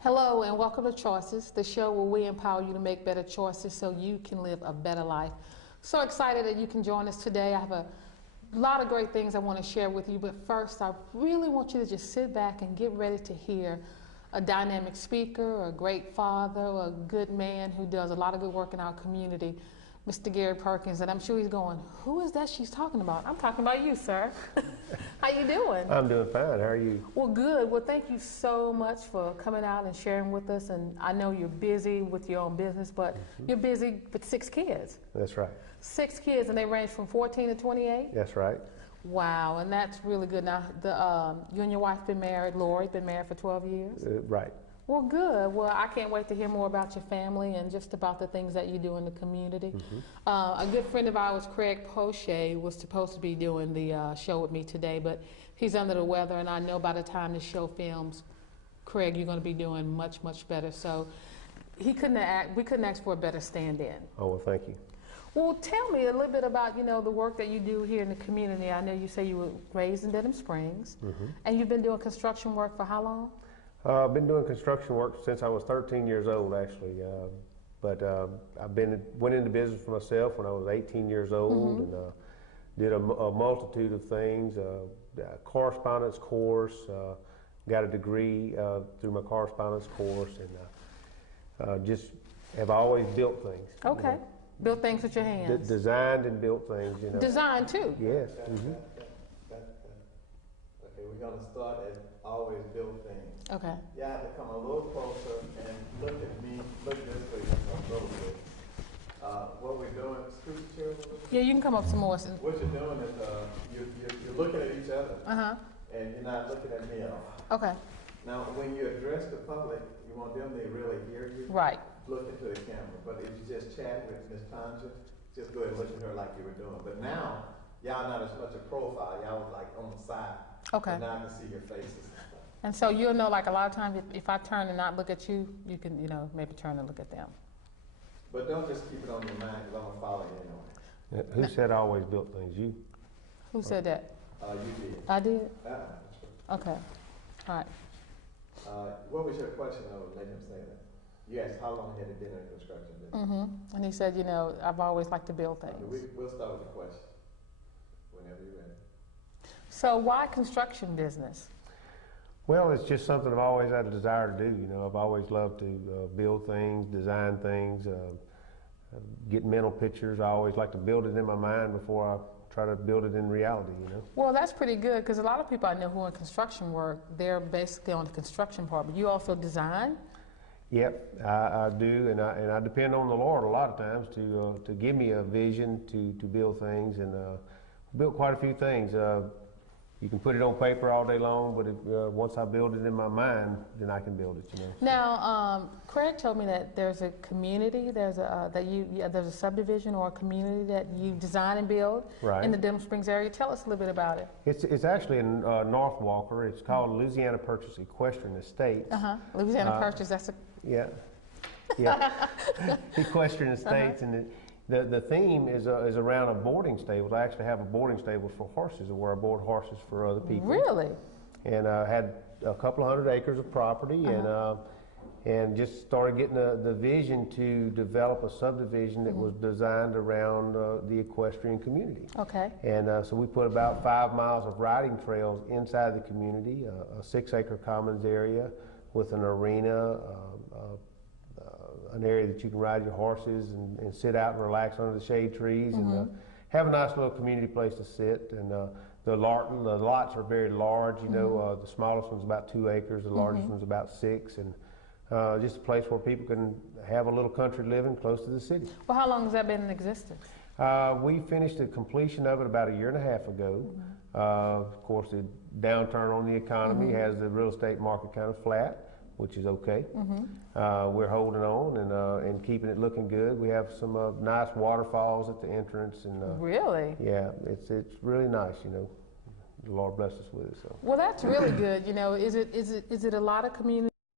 Hello and welcome to Choices, the show where we empower you to make better choices so you can live a better life. So excited that you can join us today. I have a lot of great things I want to share with you, but first I really want you to just sit back and get ready to hear a dynamic speaker, a great father, a good man who does a lot of good work in our community, Mr. Gary Perkins, and I'm sure he's going, who is that she's talking about? I'm talking about you, sir. How you doing? I'm doing fine. How are you? Well, good. Well, thank you so much for coming out and sharing with us. And I know you're busy with your own business, but you're busy with 6 kids. That's right. 6 kids, and they range from 14 to 28? That's right. Wow, and that's really good. Now, you and your wife been married, Lori, been married for 12 years? Right. Well, good. Well, I can't wait to hear more about your family and just about the things that you do in the community. A good friend of ours, Craig Poche, was supposed to be doing the show with me today, but he's under the weather, and I know by the time the show films, Craig, you're going to be doing much, much better. So we couldn't ask for a better stand-in. Oh, well, thank you. Well, tell me a little bit about, the work that you do here in the community. I know you say you were raised in Dedham Springs, and you've been doing construction work for how long? I've been doing construction work since I was 13 years old, actually. But I went into business for myself when I was 18 years old and did a multitude of things. Correspondence course, got a degree through my correspondence course, and just have always built things. Okay. Built things with your hands. Designed and built things, Designed too? Yes. Okay, we're going to start at always build things. Okay. You have to come a little closer and look at me, look this way a little bit. What we're doing, scoot the chair a little bit. Yeah, you can come up some more. What you're doing is you're looking at each other, and you're not looking at me at all. Okay. Now, when you address the public, you want them to really hear you. Right. Look into the camera. But if you just chat with Miss Tonja, just go ahead and look at her like you were doing. But now, y'all not as much a profile. Y'all was like on the side. Okay. And now I can see your faces. And so you'll know, like a lot of times, if I turn and not look at you, you can, maybe turn and look at them. But don't just keep it on your mind, because I'm going to follow you anyway. Who said I always built things? You? Who said that? You did. I did? Uh-huh. Okay. All right. What was your question, though, let him say that? You asked how long had it been in construction business? And he said, I've always liked to build things. Okay, we'll start with the question, whenever you're ready. So why construction business? Well, it's just something I've always had a desire to do. I've always loved to build things, design things, get mental pictures. I always like to build it in my mind before I try to build it in reality, Well, that's pretty good, because a lot of people I know who are in construction work, they're basically on the construction part, but you also design? Yep, I do, and I depend on the Lord a lot of times to give me a vision to build things, and built quite a few things. You can put it on paper all day long, but once I build it in my mind, then I can build it. Now, Craig told me that there's a community, there's a subdivision or a community that you design and build in the Dedham Springs area. Tell us a little bit about it. It's actually in North Walker. It's called Louisiana Purchase Equestrian Estates. Louisiana Purchase. That's a yeah. Equestrian Estates, and the theme is around a boarding stable. I actually have a boarding stable for horses, where I board horses for other people. Really? And I had a couple of 100 acres of property, and just started getting the vision to develop a subdivision that was designed around the equestrian community. Okay. And so we put about 5 miles of riding trails inside the community, a 6-acre commons area with an arena, an area that you can ride your horses and sit out and relax under the shade trees, and have a nice little community place to sit. And the lots are very large. The smallest one's about 2 acres, the largest one's about 6, and just a place where people can have a little country living close to the city. Well, how long has that been in existence? We finished the completion of it about 1.5 years ago. Of course, the downturn on the economy has the real estate market kind of flat, which is okay. We're holding on and keeping it looking good. We have some nice waterfalls at the entrance, and really, yeah, it's really nice. The Lord bless us with it. So. Well, that's really good. Is it a lot of community